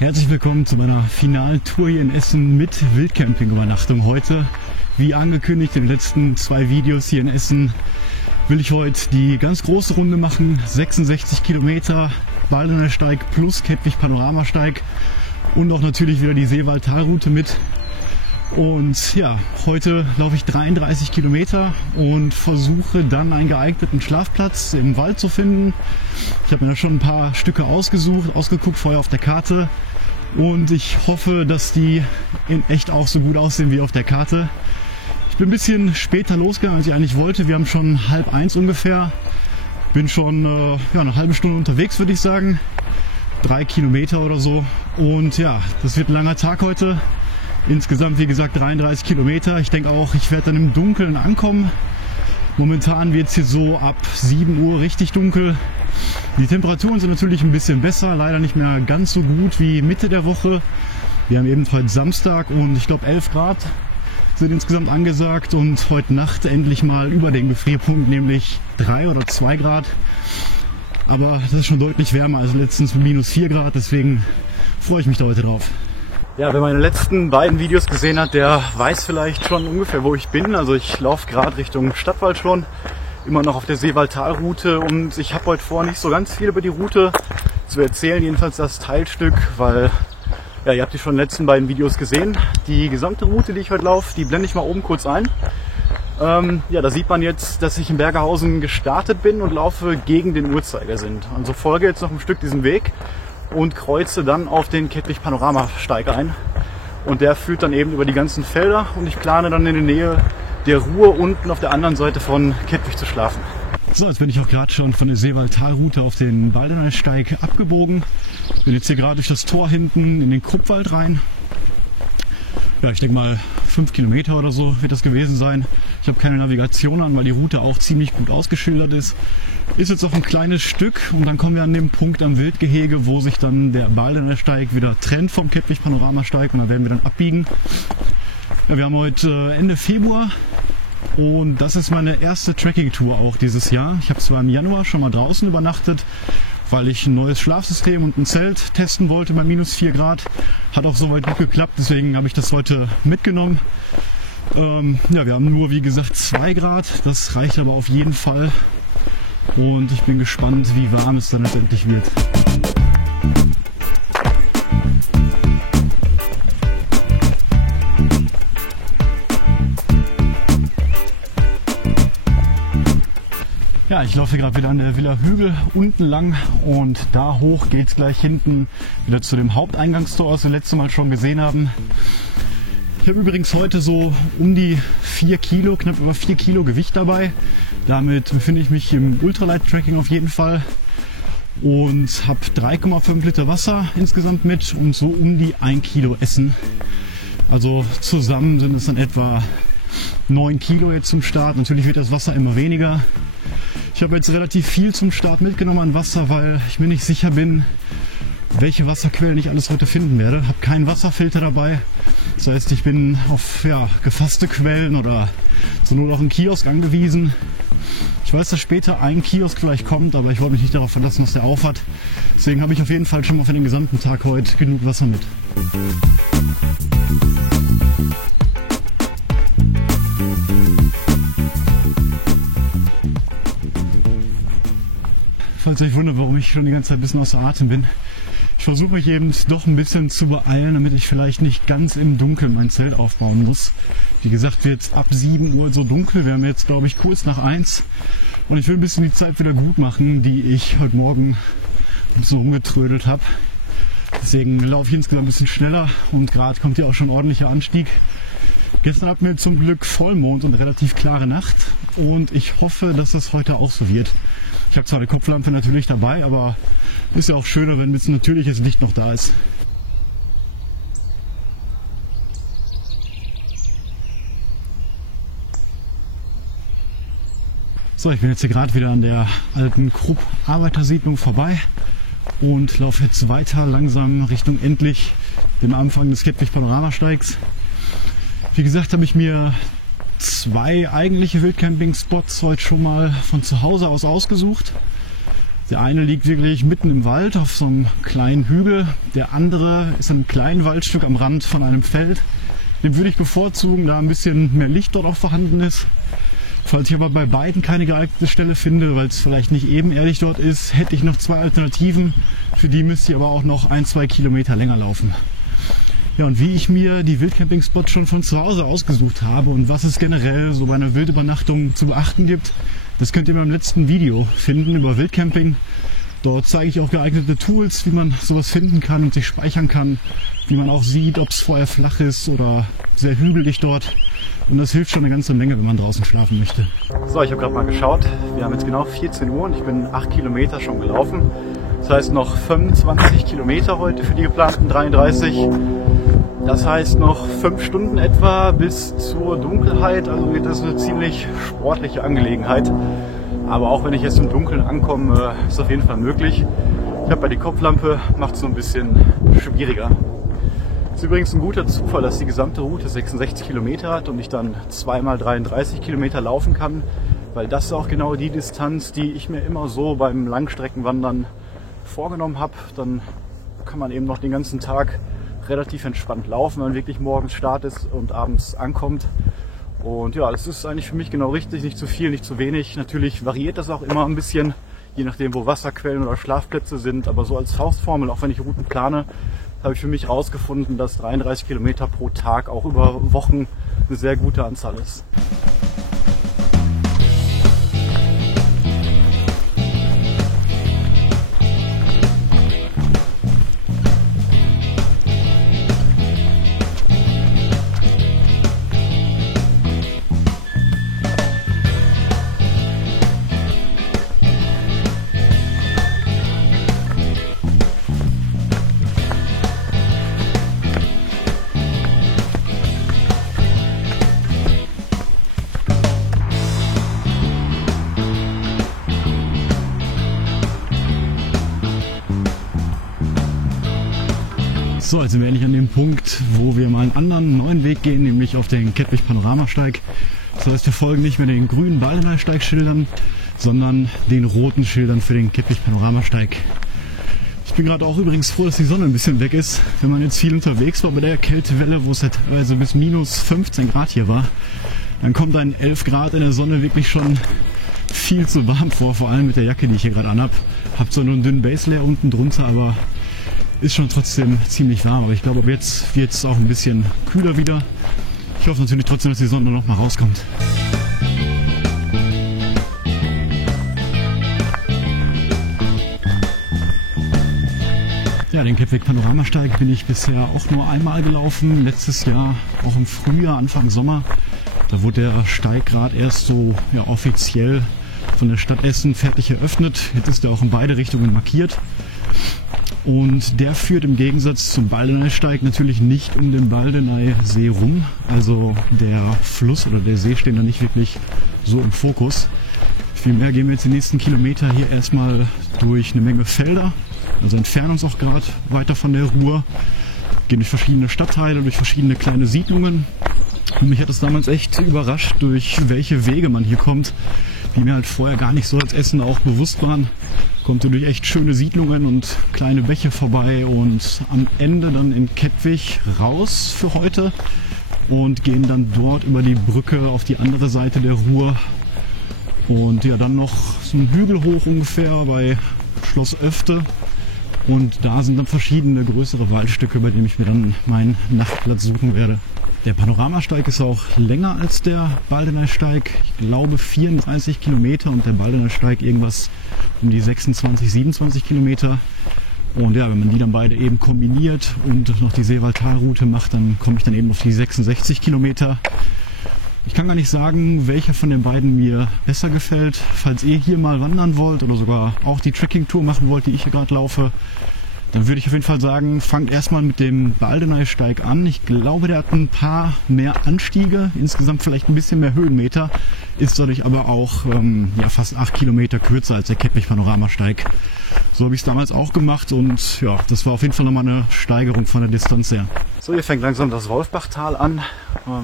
Herzlich willkommen zu meiner finalen Tour hier in Essen mit Wildcamping-Übernachtung. Heute, wie angekündigt in den letzten 2 Videos hier in Essen, will ich heute die ganz große Runde machen. 66 Kilometer Baldener Steig plus Kettwig-Panoramasteig und auch natürlich wieder die Seewald-Talroute mit. Und ja, heute laufe ich 33 Kilometer und versuche dann einen geeigneten Schlafplatz im Wald zu finden. Ich habe mir da schon ein paar Stücke ausgeguckt vorher auf der Karte. Und ich hoffe, dass die in echt auch so gut aussehen wie auf der Karte. Ich bin ein bisschen später losgegangen, als ich eigentlich wollte. Wir haben schon 12:30 ungefähr. Bin schon eine halbe Stunde unterwegs, würde ich sagen. 3 Kilometer oder so. Und ja, das wird ein langer Tag heute. Insgesamt, wie gesagt, 33 Kilometer. Ich denke auch, ich werde dann im Dunkeln ankommen. Momentan wird es hier so ab 7 Uhr richtig dunkel. Die Temperaturen sind natürlich ein bisschen besser, leider nicht mehr ganz so gut wie Mitte der Woche. Wir haben eben heute Samstag und ich glaube 11 Grad sind insgesamt angesagt und heute Nacht endlich mal über den Gefrierpunkt, nämlich 3 oder 2 Grad. Aber das ist schon deutlich wärmer als letztens mit -4 Grad, deswegen freue ich mich da heute drauf. Ja, wer meine letzten beiden Videos gesehen hat, der weiß vielleicht schon ungefähr, wo ich bin. Also ich laufe gerade Richtung Stadtwald schon, immer noch auf der Seewald-Talroute und ich habe heute vor, nicht so ganz viel über die Route zu erzählen, jedenfalls das Teilstück, weil ja, ihr habt die schon in den letzten beiden Videos gesehen. Die gesamte Route, die ich heute laufe, die blende ich mal oben kurz ein. Ja, da sieht man jetzt, dass ich in Bergerhausen gestartet bin und laufe gegen den Uhrzeigersinn. Also folge jetzt noch ein Stück diesen Weg und kreuze dann auf den Kettwig-Panoramasteig ein. Und der führt dann eben über die ganzen Felder und ich plane dann in der Nähe der Ruhr unten auf der anderen Seite von Kettwig zu schlafen. So, jetzt bin ich auch gerade schon von der Seewald-Talroute auf den Baldener Steig abgebogen. Bin jetzt hier gerade durch das Tor hinten in den Kruppwald rein. Ja, ich denke mal 5 Kilometer oder so wird das gewesen sein. Ich habe keine Navigation an, weil die Route auch ziemlich gut ausgeschildert ist. Ist jetzt auch ein kleines Stück und dann kommen wir an den Punkt am Wildgehege, wo sich dann der Baldener Steig wieder trennt vom Kettwig-Panoramasteig und da werden wir dann abbiegen. Ja, wir haben heute Ende Februar und das ist meine erste Trekking-Tour auch dieses Jahr. Ich habe zwar im Januar schon mal draußen übernachtet, weil ich ein neues Schlafsystem und ein Zelt testen wollte bei -4 Grad. Hat auch soweit gut geklappt, deswegen habe ich das heute mitgenommen. Ja, wir haben nur, wie gesagt, 2 Grad. Das reicht aber auf jeden Fall. Und ich bin gespannt, wie warm es dann letztendlich wird. Ja, ich laufe gerade wieder an der Villa Hügel unten lang und da hoch geht es gleich hinten wieder zu dem Haupteingangstor, was wir letztes Mal schon gesehen haben. Ich habe übrigens heute so um die 4 Kilo, knapp über 4 Kilo Gewicht dabei. Damit befinde ich mich im Ultralight-Tracking auf jeden Fall und habe 3,5 Liter Wasser insgesamt mit und so um die 1 Kilo Essen. Also zusammen sind es dann etwa 9 Kilo jetzt zum Start. Natürlich wird das Wasser immer weniger. Ich habe jetzt relativ viel zum Start mitgenommen an Wasser, weil ich mir nicht sicher bin, welche Wasserquellen ich alles heute finden werde. Ich habe keinen Wasserfilter dabei. Das heißt, ich bin auf gefasste Quellen oder zur Not auf einen Kiosk angewiesen. Ich weiß, dass später ein Kiosk vielleicht kommt, aber ich wollte mich nicht darauf verlassen, was der auf hat. Deswegen habe ich auf jeden Fall schon mal für den gesamten Tag heute genug Wasser mit. Falls ihr euch wundert, warum ich schon die ganze Zeit ein bisschen außer Atem bin. Ich versuche mich eben doch ein bisschen zu beeilen, damit ich vielleicht nicht ganz im Dunkeln mein Zelt aufbauen muss. Wie gesagt, wird es ab 7 Uhr so dunkel. Wir haben jetzt, glaube ich, kurz nach 1. Und ich will ein bisschen die Zeit wieder gut machen, die ich heute Morgen so rumgetrödelt habe. Deswegen laufe ich insgesamt ein bisschen schneller und gerade kommt hier auch schon ein ordentlicher Anstieg. Gestern hatten wir zum Glück Vollmond und relativ klare Nacht und ich hoffe, dass das heute auch so wird. Ich habe zwar eine Kopflampe natürlich dabei, aber ist ja auch schöner, wenn ein bisschen natürliches Licht noch da ist. So, ich bin jetzt hier gerade wieder an der alten Krupp-Arbeitersiedlung vorbei und laufe jetzt weiter langsam Richtung endlich dem Anfang des Kettwig-Panoramasteigs. Wie gesagt, habe ich mir 2 eigentliche Wildcamping-Spots heute schon mal von zu Hause aus ausgesucht. Der eine liegt wirklich mitten im Wald auf so einem kleinen Hügel, der andere ist in einem kleinen Waldstück am Rand von einem Feld. Den würde ich bevorzugen, da ein bisschen mehr Licht dort auch vorhanden ist. Falls ich aber bei beiden keine geeignete Stelle finde, weil es vielleicht nicht ebenerdig dort ist, hätte ich noch 2 Alternativen. Für die müsste ich aber auch noch 1-2 Kilometer länger laufen. Ja, und wie ich mir die Wildcamping-Spots schon von zu Hause ausgesucht habe und was es generell so bei einer Wildübernachtung zu beachten gibt, das könnt ihr beim letzten Video finden über Wildcamping. Dort zeige ich auch geeignete Tools, wie man sowas finden kann und sich speichern kann, wie man auch sieht, ob es vorher flach ist oder sehr hügelig dort. Und das hilft schon eine ganze Menge, wenn man draußen schlafen möchte. So, ich habe gerade mal geschaut. Wir haben jetzt genau 14 Uhr und ich bin 8 Kilometer schon gelaufen. Das heißt noch 25 Kilometer heute für die geplanten 33. Das heißt noch 5 Stunden etwa bis zur Dunkelheit. Also wird das eine ziemlich sportliche Angelegenheit. Aber auch wenn ich jetzt im Dunkeln ankomme, ist auf jeden Fall möglich. Ich habe bei die Kopflampe, macht es so ein bisschen schwieriger. Es ist übrigens ein guter Zufall, dass die gesamte Route 66 Kilometer hat und ich dann 2 x 33 Kilometer laufen kann, weil das ist auch genau die Distanz, die ich mir immer so beim Langstreckenwandern vorgenommen habe. Dann kann man eben noch den ganzen Tag relativ entspannt laufen, wenn man wirklich morgens startet und abends ankommt. Und ja, das ist eigentlich für mich genau richtig, nicht zu viel, nicht zu wenig. Natürlich variiert das auch immer ein bisschen, je nachdem wo Wasserquellen oder Schlafplätze sind, aber so als Faustformel, auch wenn ich Routen plane, habe ich für mich herausgefunden, dass 33 Kilometer pro Tag auch über Wochen eine sehr gute Anzahl ist. So, jetzt sind wir endlich an dem Punkt, wo wir mal einen anderen neuen Weg gehen, nämlich auf den Kettwig-Panoramasteig. Das heißt, wir folgen nicht mehr den grünen Baldeneysteig-Schildern, sondern den roten Schildern für den Kettwig-Panoramasteig. Ich bin gerade auch übrigens froh, dass die Sonne ein bisschen weg ist. Wenn man jetzt viel unterwegs war bei der Kältewelle, wo es halt also bis minus 15 Grad hier war, dann kommt ein 11 Grad in der Sonne wirklich schon viel zu warm vor allem mit der Jacke, die ich hier gerade anhab. Hab zwar nur einen dünnen Base Layer unten drunter, aber ist schon trotzdem ziemlich warm. Aber ich glaube, ab jetzt wird es auch ein bisschen kühler wieder. Ich hoffe natürlich trotzdem, dass die Sonne noch mal rauskommt. Ja, den Kettwig-Panoramasteig bin ich bisher auch nur einmal gelaufen. Letztes Jahr, auch im Frühjahr, Anfang Sommer. Da wurde der Steig gerade erst so offiziell von der Stadt Essen fertig eröffnet. Jetzt ist er auch in beide Richtungen markiert. Und der führt im Gegensatz zum Baldeneysteig natürlich nicht um den Baldeneysee rum. Also der Fluss oder der See stehen da nicht wirklich so im Fokus. Vielmehr gehen wir jetzt die nächsten Kilometer hier erstmal durch eine Menge Felder. Also entfernen uns auch gerade weiter von der Ruhr. Gehen durch verschiedene Stadtteile, durch verschiedene kleine Siedlungen. Und mich hat es damals echt überrascht, durch welche Wege man hier kommt, die mir halt vorher gar nicht so als Essen auch bewusst waren. Kommt ihr durch echt schöne Siedlungen und kleine Bäche vorbei und am Ende dann in Kettwig raus für heute und gehen dann dort über die Brücke auf die andere Seite der Ruhr und ja dann noch so einen Hügel hoch ungefähr bei Schloss Oefte und da sind dann verschiedene größere Waldstücke, bei denen ich mir dann meinen Nachtplatz suchen werde. Der Panoramasteig ist auch länger als der Baldeneysteig. Ich glaube 34 Kilometer und der Baldeneysteig irgendwas um die 26, 27 Kilometer. Und ja, wenn man die dann beide eben kombiniert und noch die Seewaldtalroute macht, dann komme ich dann eben auf die 66 Kilometer. Ich kann gar nicht sagen, welcher von den beiden mir besser gefällt. Falls ihr hier mal wandern wollt oder sogar auch die Trekking-Tour machen wollt, die ich hier gerade laufe, dann würde ich auf jeden Fall sagen, fangt erstmal mit dem Baldeneysteig an. Ich glaube, der hat ein paar mehr Anstiege, insgesamt vielleicht ein bisschen mehr Höhenmeter, ist dadurch aber auch fast 8 Kilometer kürzer als der Kettwig-Panoramasteig. So habe ich es damals auch gemacht und ja, das war auf jeden Fall nochmal eine Steigerung von der Distanz her. So, hier fängt langsam das Wolfbachtal an.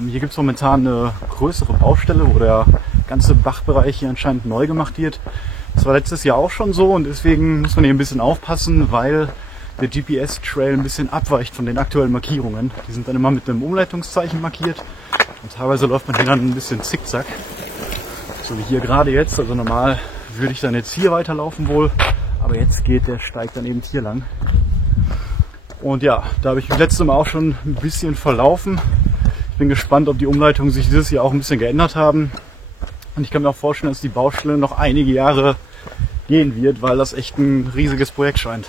Hier gibt es momentan eine größere Baustelle, wo der ganze Bachbereich hier anscheinend neu gemacht wird. Das war letztes Jahr auch schon so und deswegen muss man hier ein bisschen aufpassen, weil der GPS-Trail ein bisschen abweicht von den aktuellen Markierungen. Die sind dann immer mit einem Umleitungszeichen markiert und teilweise läuft man hier dann ein bisschen zickzack. So wie hier gerade jetzt, also normal würde ich dann jetzt hier weiterlaufen wohl, aber jetzt geht der Steig dann eben hier lang. Und ja, da habe ich mich letztes Mal auch schon ein bisschen verlaufen. Ich bin gespannt, ob die Umleitungen sich dieses Jahr auch ein bisschen geändert haben. Und ich kann mir auch vorstellen, dass die Baustelle noch einige Jahre gehen wird, weil das echt ein riesiges Projekt scheint.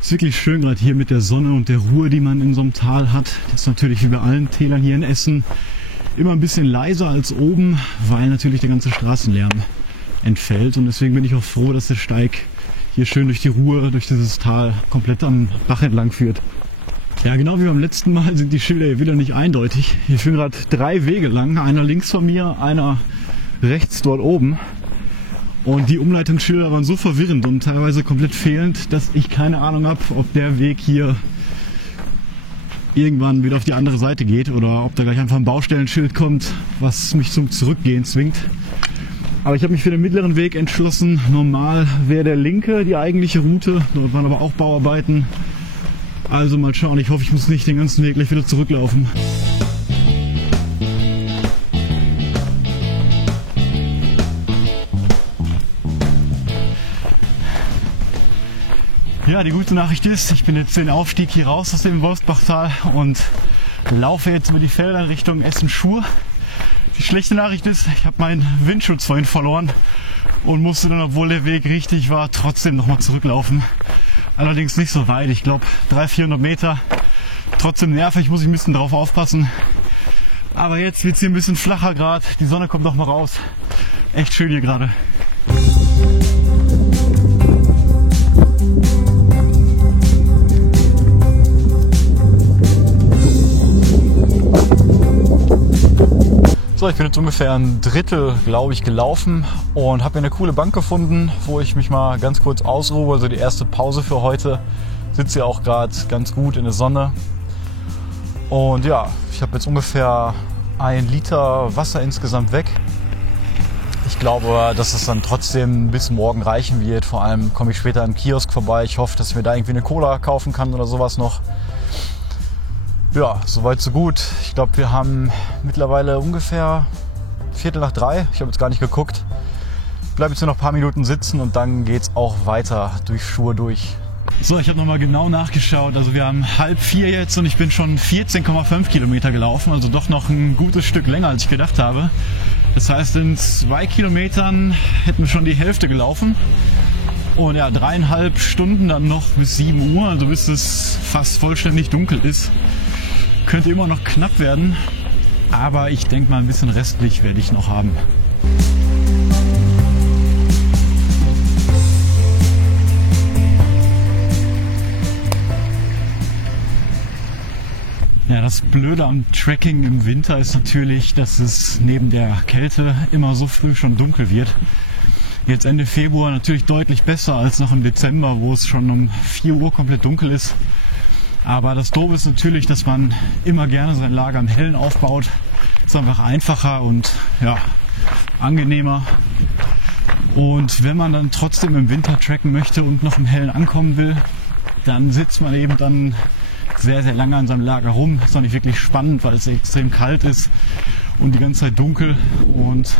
Es ist wirklich schön gerade hier mit der Sonne und der Ruhe, die man in so einem Tal hat. Das ist natürlich wie bei allen Tälern hier in Essen immer ein bisschen leiser als oben, weil natürlich der ganze Straßenlärm entfällt. Und deswegen bin ich auch froh, dass der Steig hier schön durch die Ruhe, durch dieses Tal komplett am Bach entlang führt. Ja, genau wie beim letzten Mal sind die Schilder hier wieder nicht eindeutig. Hier führen gerade 3 Wege lang. Einer links von mir, einer rechts dort oben. Und die Umleitungsschilder waren so verwirrend und teilweise komplett fehlend, dass ich keine Ahnung habe, ob der Weg hier irgendwann wieder auf die andere Seite geht oder ob da gleich einfach ein Baustellenschild kommt, was mich zum Zurückgehen zwingt. Aber ich habe mich für den mittleren Weg entschlossen. Normal wäre der linke die eigentliche Route, dort waren aber auch Bauarbeiten. Also mal schauen, ich hoffe, ich muss nicht den ganzen Weg gleich wieder zurücklaufen. Ja, die gute Nachricht ist, ich bin jetzt den Aufstieg hier raus aus dem Wolfsbachtal und laufe jetzt über die Felder in Richtung Essen-Schur. Die schlechte Nachricht ist, ich habe meinen Windschutz vorhin verloren und musste dann, obwohl der Weg richtig war, trotzdem nochmal zurücklaufen. Allerdings nicht so weit, ich glaube 300-400 Meter. Trotzdem nervig, muss ich ein bisschen drauf aufpassen. Aber jetzt wird es hier ein bisschen flacher gerade, die Sonne kommt noch mal raus. Echt schön hier gerade. So, ich bin jetzt ungefähr ein Drittel, glaube ich, gelaufen und habe mir eine coole Bank gefunden, wo ich mich mal ganz kurz ausruhe. Also die erste Pause für heute. Sitze ja auch gerade ganz gut in der Sonne. Und ja, ich habe jetzt ungefähr 1 Liter Wasser insgesamt weg. Ich glaube, dass es dann trotzdem bis morgen reichen wird. Vor allem komme ich später am Kiosk vorbei. Ich hoffe, dass ich mir da irgendwie eine Cola kaufen kann oder sowas noch. Ja, soweit so gut. Ich glaube, wir haben mittlerweile ungefähr 2:45. Ich habe jetzt gar nicht geguckt. Ich bleibe jetzt nur noch ein paar Minuten sitzen und dann geht es auch weiter durch Schur durch. So, ich habe nochmal genau nachgeschaut. Also wir haben 3:30 jetzt und ich bin schon 14,5 Kilometer gelaufen. Also doch noch ein gutes Stück länger, als ich gedacht habe. Das heißt, in 2 Kilometern hätten wir schon die Hälfte gelaufen. Und ja, 3,5 Stunden dann noch bis 7 Uhr, also bis es fast vollständig dunkel ist. Könnte immer noch knapp werden, aber ich denke mal, ein bisschen restlich werde ich noch haben. Ja, das Blöde am Trekking im Winter ist natürlich, dass es neben der Kälte immer so früh schon dunkel wird. Jetzt Ende Februar natürlich deutlich besser als noch im Dezember, wo es schon um 4 Uhr komplett dunkel ist. Aber das Doofe ist natürlich, dass man immer gerne sein Lager im Hellen aufbaut. Ist einfach einfacher und ja, angenehmer. Und wenn man dann trotzdem im Winter tracken möchte und noch im Hellen ankommen will, dann sitzt man eben dann sehr, sehr lange an seinem Lager rum. Ist noch nicht wirklich spannend, weil es extrem kalt ist und die ganze Zeit dunkel. Und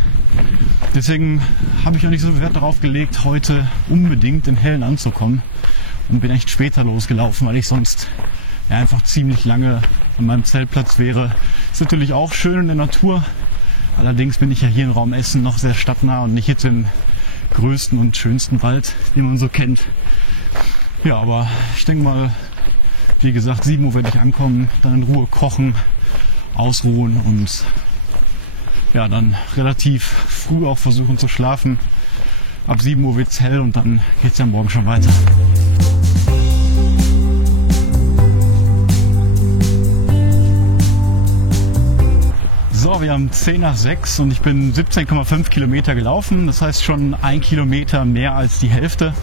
deswegen habe ich auch nicht so viel Wert darauf gelegt, heute unbedingt im Hellen anzukommen. Und bin echt später losgelaufen, weil ich sonst ja, einfach ziemlich lange an meinem Zeltplatz wäre. Ist natürlich auch schön in der Natur. Allerdings bin ich ja hier im Raum Essen noch sehr stadtnah und nicht jetzt im größten und schönsten Wald, den man so kennt. Ja, aber ich denke mal, wie gesagt, 7 Uhr werde ich ankommen, dann in Ruhe kochen, ausruhen und ja, dann relativ früh auch versuchen zu schlafen. Ab 7 Uhr wird es hell und dann geht es ja morgen schon weiter. So, wir haben 10 nach 6 und ich bin 17,5 Kilometer gelaufen. Das heißt schon 1 Kilometer mehr als die Hälfte.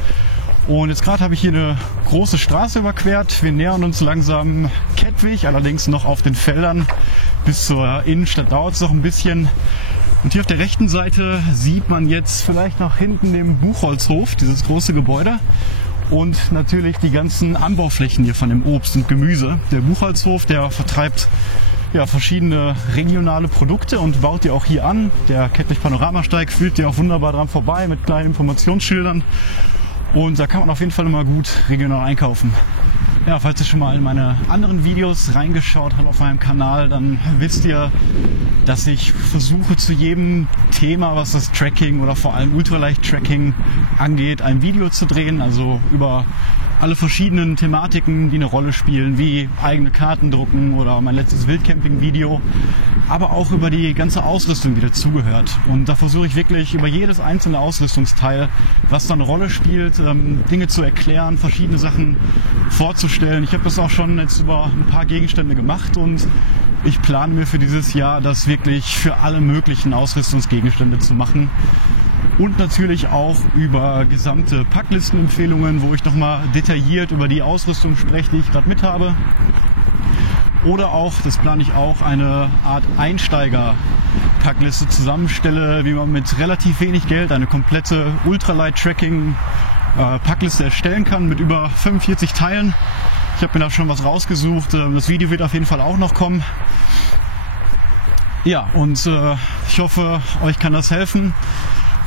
Und jetzt gerade habe ich hier eine große Straße überquert. Wir nähern uns langsam Kettwig, allerdings noch auf den Feldern. Bis zur Innenstadt dauert es noch ein bisschen. Und hier auf der rechten Seite sieht man jetzt vielleicht noch hinten den Buchholzhof, dieses große Gebäude. Und natürlich die ganzen Anbauflächen hier von dem Obst und Gemüse. Der Buchholzhof, der vertreibt verschiedene regionale Produkte und baut die auch hier an. Der Kettwig-Panoramasteig führt hier auch wunderbar dran vorbei mit kleinen Informationsschildern. Und da kann man auf jeden Fall immer gut regional einkaufen. Ja, falls ihr schon mal in meine anderen Videos reingeschaut habt auf meinem Kanal, dann wisst ihr, dass ich versuche zu jedem Thema, was das Tracking oder vor allem Ultraleicht-Tracking angeht, ein Video zu drehen. Also über alle verschiedenen Thematiken, die eine Rolle spielen, wie eigene Karten drucken oder mein letztes Wildcamping-Video, aber auch über die ganze Ausrüstung, die dazugehört. Und da versuche ich wirklich über jedes einzelne Ausrüstungsteil, was da eine Rolle spielt, Dinge zu erklären, verschiedene Sachen vorzustellen. Ich habe das auch schon jetzt über ein paar Gegenstände gemacht und ich plane mir für dieses Jahr, das wirklich für alle möglichen Ausrüstungsgegenstände zu machen. Und natürlich auch über gesamte Packlistenempfehlungen, wo ich nochmal detailliert über die Ausrüstung spreche, die ich gerade mit habe. Oder auch, das plane ich auch, eine Art Einsteiger-Packliste zusammenstelle, wie man mit relativ wenig Geld eine komplette Ultralight-Tracking-Packliste erstellen kann mit über 45 Teilen. Ich habe mir da schon was rausgesucht. Das Video wird auf jeden Fall auch noch kommen. Ja, und ich hoffe, euch kann das helfen.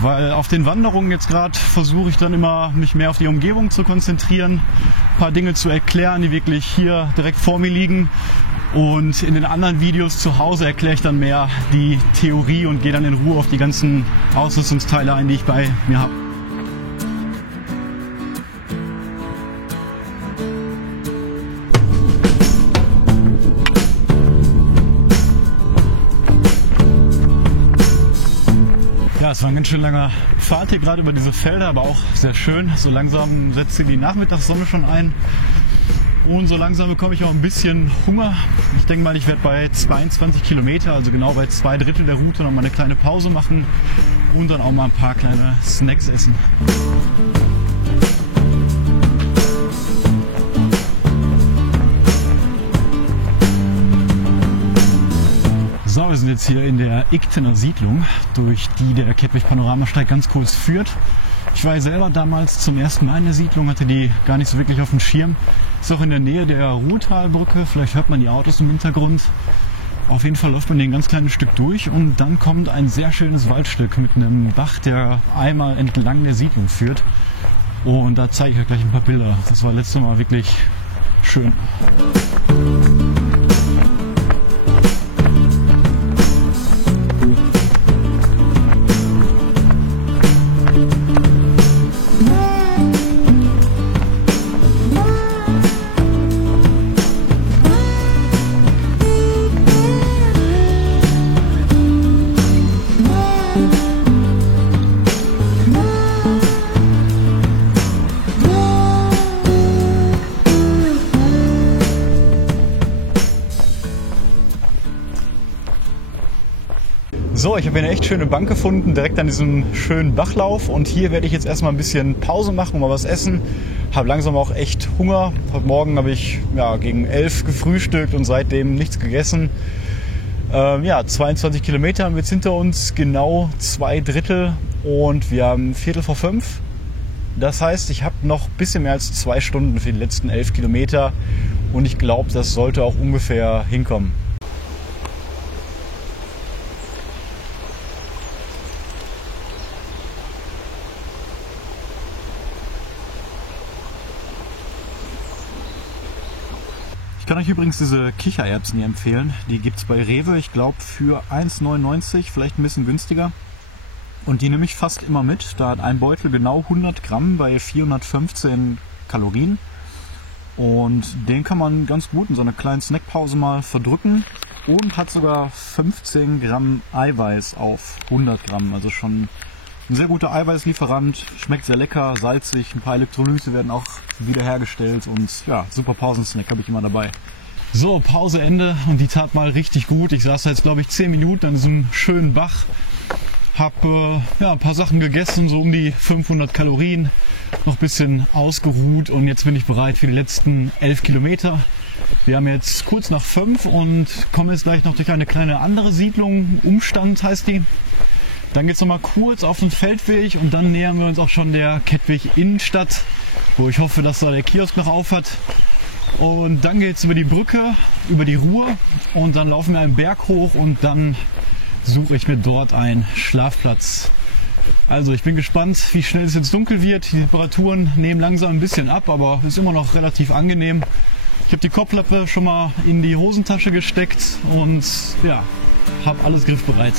Weil auf den Wanderungen jetzt gerade versuche ich dann immer, mich mehr auf die Umgebung zu konzentrieren, ein paar Dinge zu erklären, die wirklich hier direkt vor mir liegen. Und in den anderen Videos zu Hause erkläre ich dann mehr die Theorie und gehe dann in Ruhe auf die ganzen Ausrüstungsteile ein, die ich bei mir habe. Es war ein ganz schön langer Pfad hier gerade über diese Felder, aber auch sehr schön. So langsam setzt sie die Nachmittagssonne schon ein und so langsam bekomme ich auch ein bisschen Hunger. Ich denke mal, ich werde bei 22 Kilometer, also genau bei 2/3 der Route, noch mal eine kleine Pause machen und dann auch mal ein paar kleine Snacks essen. So, wir sind jetzt hier in der Igtener Siedlung, durch die der Kettwig-Panoramasteig ganz kurz führt. Ich war selber damals zum ersten Mal in der Siedlung, hatte die gar nicht so wirklich auf dem Schirm. Ist auch in der Nähe der Ruhrtalbrücke, vielleicht hört man die Autos im Hintergrund. Auf jeden Fall läuft man hier ein ganz kleines Stück durch und dann kommt ein sehr schönes Waldstück mit einem Bach, der einmal entlang der Siedlung führt. Und da zeige ich euch gleich ein paar Bilder. Das war letztes Mal wirklich schön. So, ich habe hier eine echt schöne Bank gefunden, direkt an diesem schönen Bachlauf und hier werde ich jetzt erstmal ein bisschen Pause machen und mal was essen. Habe langsam auch echt Hunger. Heute Morgen habe ich gegen 11 gefrühstückt und seitdem nichts gegessen. 22 Kilometer haben wir jetzt hinter uns, genau 2/3 und wir haben 4:45. Das heißt, ich habe noch ein bisschen mehr als 2 Stunden für die letzten 11 Kilometer und ich glaube, das sollte auch ungefähr hinkommen. Ich kann euch übrigens diese Kichererbsen hier empfehlen. Die gibt es bei Rewe, ich glaube für 1,99, vielleicht ein bisschen günstiger. Und die nehme ich fast immer mit. Da hat ein Beutel genau 100 Gramm bei 415 Kalorien. Und den kann man ganz gut in so einer kleinen Snackpause mal verdrücken. Und hat sogar 15 Gramm Eiweiß auf 100 Gramm. Also schon ein sehr guter Eiweißlieferant. Schmeckt sehr lecker, salzig. Ein paar Elektrolyte werden auch wiederhergestellt. Und ja, super Pausensnack habe ich immer dabei. So, Pause Ende und die tat mal richtig gut. Ich saß jetzt, glaube ich, 10 Minuten an diesem schönen Bach. Habe ein paar Sachen gegessen, so um die 500 Kalorien. noch ein bisschen ausgeruht und jetzt bin ich bereit für die letzten 11 Kilometer. Wir haben jetzt kurz nach 5 und kommen jetzt gleich noch durch eine kleine andere Siedlung, Umstand heißt die. Dann geht es nochmal kurz auf den Feldweg und dann nähern wir uns auch schon der Kettwig Innenstadt, wo ich hoffe, dass da der Kiosk noch auf hat. Und dann geht es über die Brücke, über die Ruhr und dann laufen wir einen Berg hoch und dann suche ich mir dort einen Schlafplatz. Also ich bin gespannt, wie schnell es jetzt dunkel wird. Die Temperaturen nehmen langsam ein bisschen ab, aber es ist immer noch relativ angenehm. Ich habe die Kopflappe schon mal in die Hosentasche gesteckt und ja, habe alles griffbereit.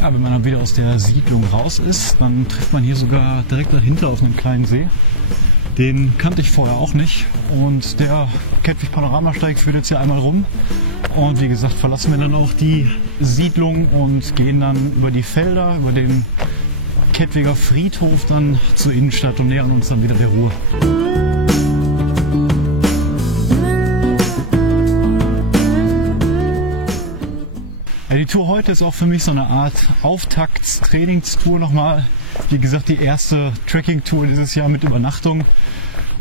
Ja, wenn man dann wieder aus der Siedlung raus ist, dann trifft man hier sogar direkt dahinter auf einen kleinen See. Den kannte ich vorher auch nicht und der Kettwig Panoramasteig führt jetzt hier einmal rum. Und wie gesagt, verlassen wir dann auch die Siedlung und gehen dann über die Felder, über den Kettwiger Friedhof dann zur Innenstadt und nähern uns dann wieder der Ruhr. Ja, die Tour heute ist auch für mich so eine Art Auftaktstrainingstour nochmal. Wie gesagt, die erste Trekking-Tour dieses Jahr mit Übernachtung.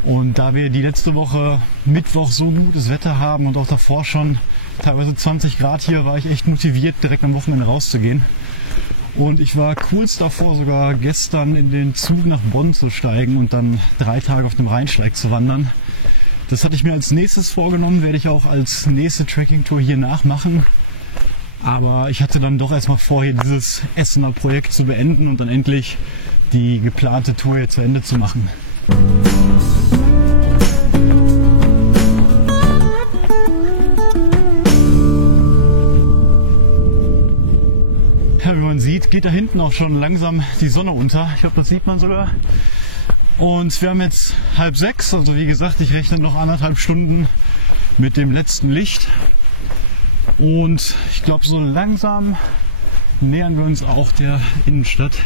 Und da wir die letzte Woche Mittwoch so gutes Wetter haben und auch davor schon teilweise 20 Grad hier, war ich echt motiviert, direkt am Wochenende rauszugehen. Und ich war kurz davor, sogar gestern in den Zug nach Bonn zu steigen und dann 3 Tage auf dem Rheinsteig zu wandern. Das hatte ich mir als nächstes vorgenommen, werde ich auch als nächste Trekking-Tour hier nachmachen. Aber ich hatte dann doch erstmal vor, hier dieses Essener Projekt zu beenden und dann endlich die geplante Tour hier zu Ende zu machen. Ja, wie man sieht, geht da hinten auch schon langsam die Sonne unter. Ich glaube, das sieht man sogar. Und wir haben jetzt 5:30, also wie gesagt, ich rechne noch 1,5 Stunden mit dem letzten Licht. Und ich glaube, so langsam nähern wir uns auch der Innenstadt.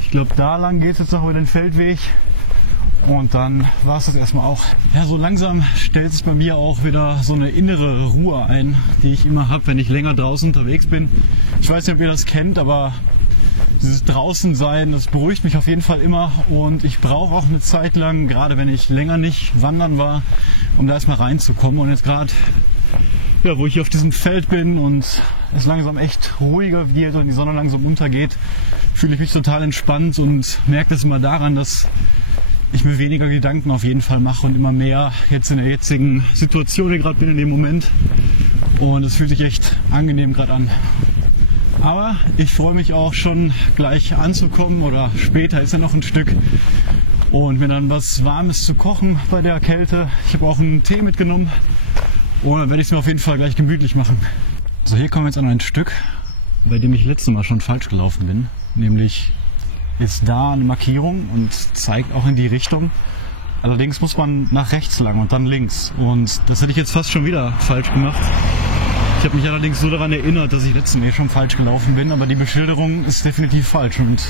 Ich glaube, da lang geht es jetzt noch über den Feldweg. Und dann war es das erstmal auch. Ja, so langsam stellt sich bei mir auch wieder so eine innere Ruhe ein, die ich immer habe, wenn ich länger draußen unterwegs bin. Ich weiß nicht, ob ihr das kennt, aber dieses Draußensein, das beruhigt mich auf jeden Fall immer. Und ich brauche auch eine Zeit lang, gerade wenn ich länger nicht wandern war, um da erstmal reinzukommen. Und jetzt gerade, ja, wo ich hier auf diesem Feld bin und es langsam echt ruhiger wird und die Sonne langsam untergeht, fühle ich mich total entspannt und merke das immer daran, dass ich mir weniger Gedanken auf jeden Fall mache und immer mehr jetzt in der jetzigen Situation hier gerade bin in dem Moment. Und es fühlt sich echt angenehm gerade an. Aber ich freue mich auch schon gleich anzukommen oder später ist ja noch ein Stück. Und mir dann was Warmes zu kochen bei der Kälte. Ich habe auch einen Tee mitgenommen. Und dann werde ich es mir auf jeden Fall gleich gemütlich machen. So, hier kommen wir jetzt an ein Stück, bei dem ich letztes Mal schon falsch gelaufen bin. Nämlich ist da eine Markierung und zeigt auch in die Richtung. Allerdings muss man nach rechts lang und dann links. Und das hätte ich jetzt fast schon wieder falsch gemacht. Ich habe mich allerdings so daran erinnert, dass ich letztes Mal schon falsch gelaufen bin. Aber die Beschilderung ist definitiv falsch und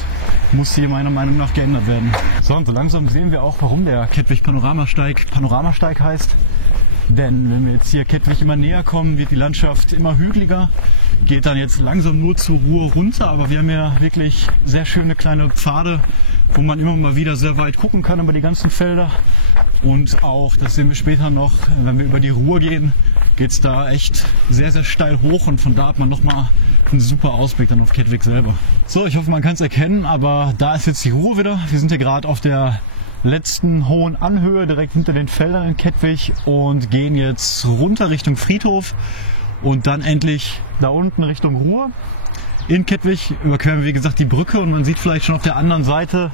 muss hier meiner Meinung nach geändert werden. So, und so langsam sehen wir auch, warum der Kettwig Panoramasteig heißt. Denn wenn wir jetzt hier Kettwig immer näher kommen, wird die Landschaft immer hügeliger. Geht dann jetzt langsam nur zur Ruhr runter, aber wir haben ja wirklich sehr schöne kleine Pfade, wo man immer mal wieder sehr weit gucken kann über die ganzen Felder. Und auch, das sehen wir später noch, wenn wir über die Ruhr gehen, geht es da echt sehr, sehr steil hoch und von da hat man nochmal einen super Ausblick dann auf Kettwig selber. So, ich hoffe, man kann es erkennen, aber da ist jetzt die Ruhr wieder. Wir sind hier gerade auf der letzten hohen Anhöhe direkt hinter den Feldern in Kettwig und gehen jetzt runter Richtung Friedhof und dann endlich da unten Richtung Ruhr. In Kettwig überqueren wir wie gesagt die Brücke und man sieht vielleicht schon auf der anderen Seite,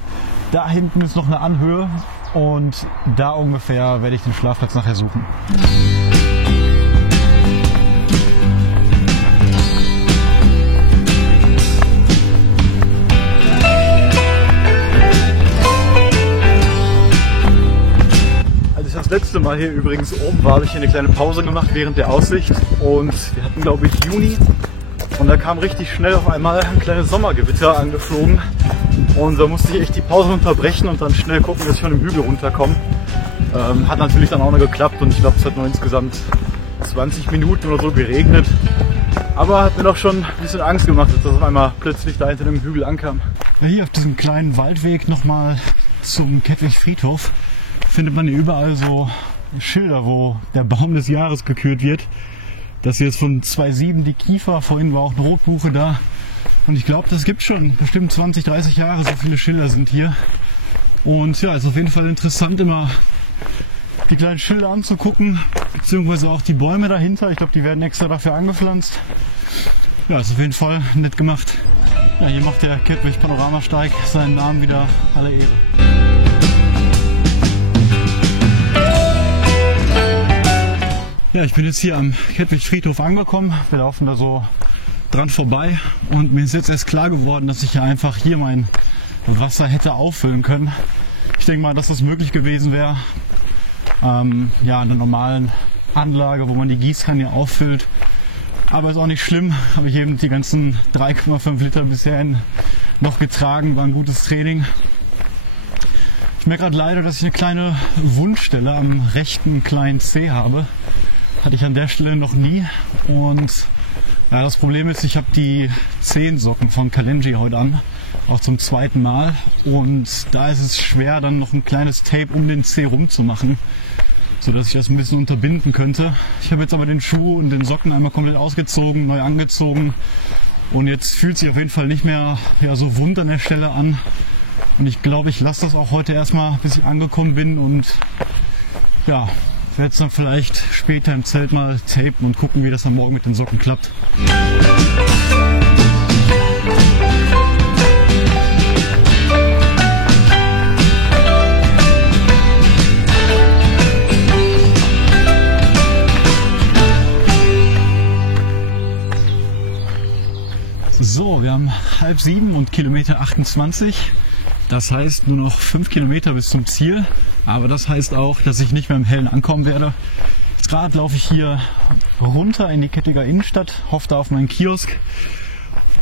da hinten ist noch eine Anhöhe und da ungefähr werde ich den Schlafplatz nachher suchen. Das letzte Mal hier übrigens oben war, habe ich hier eine kleine Pause gemacht während der Aussicht und wir hatten glaube ich Juni und da kam richtig schnell auf einmal ein kleines Sommergewitter angeflogen und da musste ich echt die Pause unterbrechen und dann schnell gucken, dass ich von dem Hügel runterkomme. Hat natürlich dann auch noch geklappt und ich glaube es hat nur insgesamt 20 Minuten oder so geregnet. Aber hat mir doch schon ein bisschen Angst gemacht, dass das auf einmal plötzlich da hinter dem Hügel ankam. Ja, hier auf diesem kleinen Waldweg nochmal zum Kettwig-Friedhof findet man hier überall so Schilder, wo der Baum des Jahres gekürt wird. Das hier ist von 2,7 die Kiefer, vorhin war auch eine Rotbuche da. Und ich glaube, das gibt schon bestimmt 20, 30 Jahre, so viele Schilder sind hier. Und ja, ist auf jeden Fall interessant, immer die kleinen Schilder anzugucken, beziehungsweise auch die Bäume dahinter. Ich glaube, die werden extra dafür angepflanzt. Ja, ist auf jeden Fall nett gemacht. Ja, hier macht der Kettwig Panoramasteig seinen Namen wieder alle Ehre. Ja, ich bin jetzt hier am Kettwig Friedhof angekommen. Wir laufen da so dran vorbei und mir ist jetzt erst klar geworden, dass ich ja einfach hier mein Wasser hätte auffüllen können. Ich denke mal, dass das möglich gewesen wäre. Ja, in einer normalen Anlage, wo man die Gießkanne auffüllt. Aber ist auch nicht schlimm. Habe ich eben die ganzen 3,5 Liter bisher noch getragen. War ein gutes Training. Ich merke gerade leider, dass ich eine kleine Wundstelle am rechten kleinen Zeh habe. Hatte ich an der Stelle noch nie. Und ja, das Problem ist, ich habe die Zehensocken von Kalenji heute an. Auch zum zweiten Mal. Und da ist es schwer, dann noch ein kleines Tape um den Zeh rumzumachen, sodass ich das ein bisschen unterbinden könnte. Ich habe jetzt aber den Schuh und den Socken einmal komplett ausgezogen, neu angezogen. Und jetzt fühlt sich auf jeden Fall nicht mehr so wund an der Stelle an. Und ich glaube, ich lasse das auch heute erstmal, bis ich angekommen bin. Und ja, werde es dann vielleicht später im Zelt mal tapen und gucken, wie das am Morgen mit den Socken klappt. So, wir haben 6:30 und Kilometer 28. Das heißt nur noch 5 Kilometer bis zum Ziel. Aber das heißt auch, dass ich nicht mehr im Hellen ankommen werde. Jetzt gerade laufe ich hier runter in die Kettiger Innenstadt, hoffe da auf meinen Kiosk.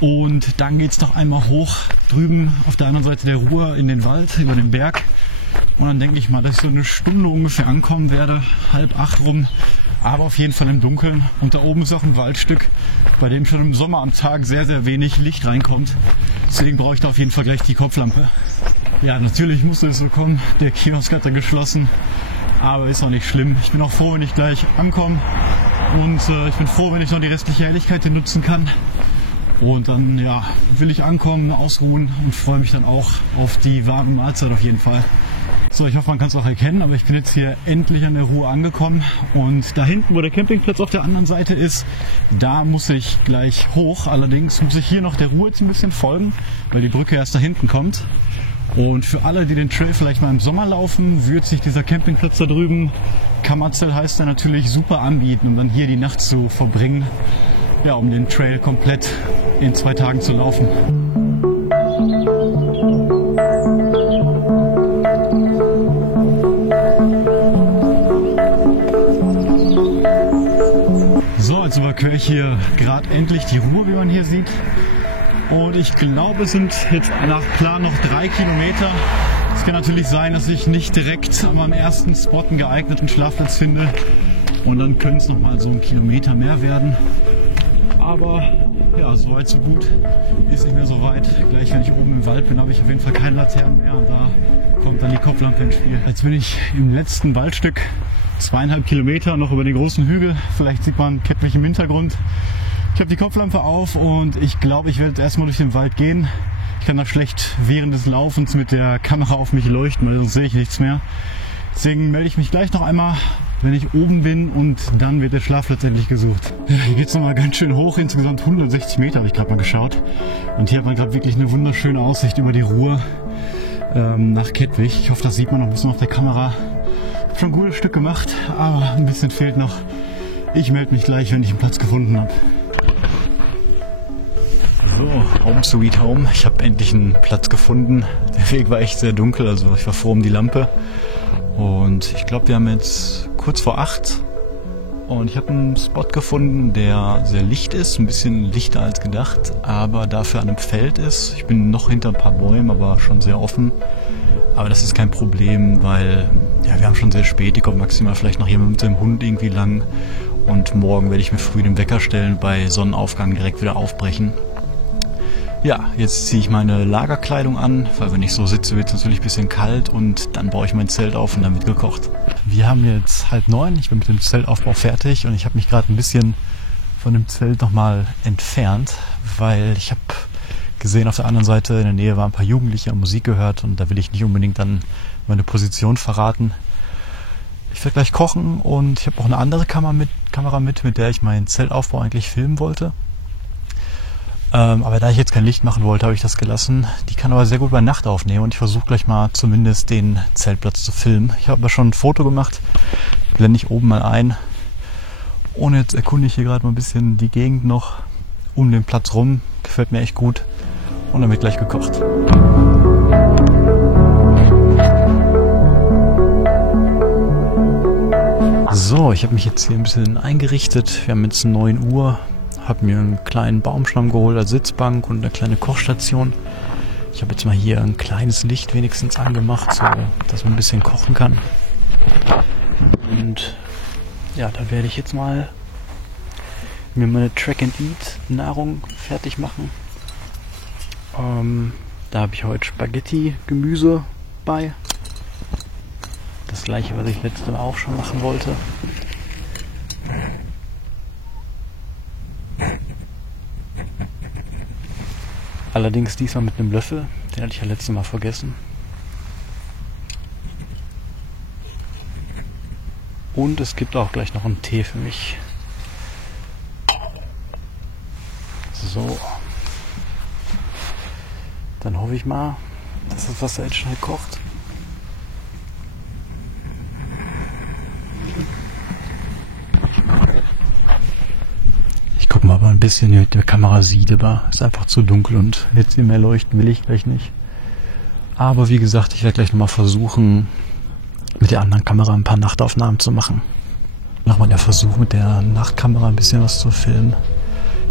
Und dann geht es doch einmal hoch drüben auf der anderen Seite der Ruhr in den Wald, über den Berg. Und dann denke ich mal, dass ich so eine Stunde ungefähr ankommen werde, 7:30 rum. Aber auf jeden Fall im Dunkeln. Und da oben ist auch ein Waldstück, bei dem schon im Sommer am Tag sehr, sehr wenig Licht reinkommt. Deswegen brauche ich da auf jeden Fall gleich die Kopflampe. Ja, natürlich musste es so kommen. Der Kiosk hat da geschlossen. Aber ist auch nicht schlimm. Ich bin auch froh, wenn ich gleich ankomme. Und ich bin froh, wenn ich noch die restliche Helligkeit hier nutzen kann. Und dann ja, will ich ankommen, ausruhen und freue mich dann auch auf die warme Mahlzeit auf jeden Fall. So, ich hoffe, man kann es auch erkennen, aber ich bin jetzt hier endlich an der Ruhr angekommen. Und da hinten, wo der Campingplatz auf der anderen Seite ist, da muss ich gleich hoch. Allerdings muss ich hier noch der Ruhr jetzt ein bisschen folgen, weil die Brücke erst da hinten kommt. Und für alle, die den Trail vielleicht mal im Sommer laufen, wird sich dieser Campingplatz da drüben, Kammerzell heißt er, natürlich super anbieten, um dann hier die Nacht zu verbringen. Ja, um den Trail komplett in 2 Tagen zu laufen. So, jetzt überquere ich hier gerade endlich die Ruhr, wie man hier sieht. Und ich glaube, es sind jetzt nach Plan noch 3 Kilometer. Es kann natürlich sein, dass ich nicht direkt an meinem ersten Spot einen geeigneten Schlafplatz finde. Und dann können es noch mal so 1 Kilometer mehr werden. Aber ja, so weit so gut. Ist nicht mehr so weit. Gleich, wenn ich oben im Wald bin, habe ich auf jeden Fall keine Laternen mehr. Und da kommt dann die Kopflampe ins Spiel. Jetzt bin ich im letzten Waldstück. 2,5 Kilometer noch über den großen Hügel. Vielleicht sieht man Kettwig im Hintergrund. Ich habe die Kopflampe auf und ich glaube, ich werde jetzt erstmal durch den Wald gehen. Ich kann da schlecht während des Laufens mit der Kamera auf mich leuchten, weil sonst sehe ich nichts mehr. Deswegen melde ich mich gleich noch einmal, wenn ich oben bin, und dann wird der Schlafplatz endlich gesucht. Hier geht es nochmal ganz schön hoch, insgesamt 160 Meter habe ich gerade mal geschaut. Und hier hat man gerade wirklich eine wunderschöne Aussicht über die Ruhr nach Kettwig. Ich hoffe, das sieht man noch ein bisschen auf der Kamera. Ich habe schon ein gutes Stück gemacht, aber ein bisschen fehlt noch. Ich melde mich gleich, wenn ich einen Platz gefunden habe. So, Home Sweet Home. Ich habe endlich einen Platz gefunden. Der Weg war echt sehr dunkel, also ich war froh um die Lampe. Und ich glaube, wir haben jetzt kurz vor 8 und ich habe einen Spot gefunden, der sehr licht ist, ein bisschen lichter als gedacht, aber dafür an einem Feld ist. Ich bin noch hinter ein paar Bäumen, aber schon sehr offen. Aber das ist kein Problem, weil ja, wir haben schon sehr spät, hier kommt maximal vielleicht noch jemand mit seinem Hund irgendwie lang. Und morgen werde ich mir früh den Wecker stellen, bei Sonnenaufgang direkt wieder aufbrechen. Ja, jetzt ziehe ich meine Lagerkleidung an, weil wenn ich so sitze, wird es natürlich ein bisschen kalt und dann baue ich mein Zelt auf und dann wird gekocht. Wir haben jetzt 8:30, ich bin mit dem Zeltaufbau fertig und ich habe mich gerade ein bisschen von dem Zelt nochmal entfernt, weil ich habe gesehen, auf der anderen Seite in der Nähe waren ein paar Jugendliche, haben Musik gehört und da will ich nicht unbedingt dann meine Position verraten. Ich werde gleich kochen und ich habe auch eine andere Kamera mit der ich meinen Zeltaufbau eigentlich filmen wollte. Aber da ich jetzt kein Licht machen wollte, habe ich das gelassen. Die kann aber sehr gut bei Nacht aufnehmen und ich versuche gleich mal zumindest den Zeltplatz zu filmen. Ich habe aber schon ein Foto gemacht, blende ich oben mal ein. Und jetzt erkunde ich hier gerade mal ein bisschen die Gegend noch um den Platz rum. Gefällt mir echt gut. Und dann wird gleich gekocht. So, ich habe mich jetzt hier ein bisschen eingerichtet. Wir haben jetzt 9 Uhr. Habe mir einen kleinen Baumstamm geholt als Sitzbank und eine kleine Kochstation. Ich habe jetzt mal hier ein kleines Licht wenigstens angemacht, so dass man ein bisschen kochen kann. Und ja, da werde ich jetzt mal mir meine Track-and-Eat-Nahrung fertig machen. Da habe ich heute Spaghetti-Gemüse bei. Das gleiche, was ich letztes Mal auch schon machen wollte. Allerdings diesmal mit einem Löffel, den hatte ich ja letztes Mal vergessen. Und es gibt auch gleich noch einen Tee für mich. So. Dann hoffe ich mal, dass das Wasser jetzt schnell kocht. Ich gucke mal, aber ein bisschen mit der Kamera sieht, aber ist einfach zu dunkel und jetzt hier mehr leuchten will ich gleich nicht. Aber wie gesagt, ich werde gleich nochmal versuchen, mit der anderen Kamera ein paar Nachtaufnahmen zu machen. Nochmal der Versuch, mit der Nachtkamera ein bisschen was zu filmen.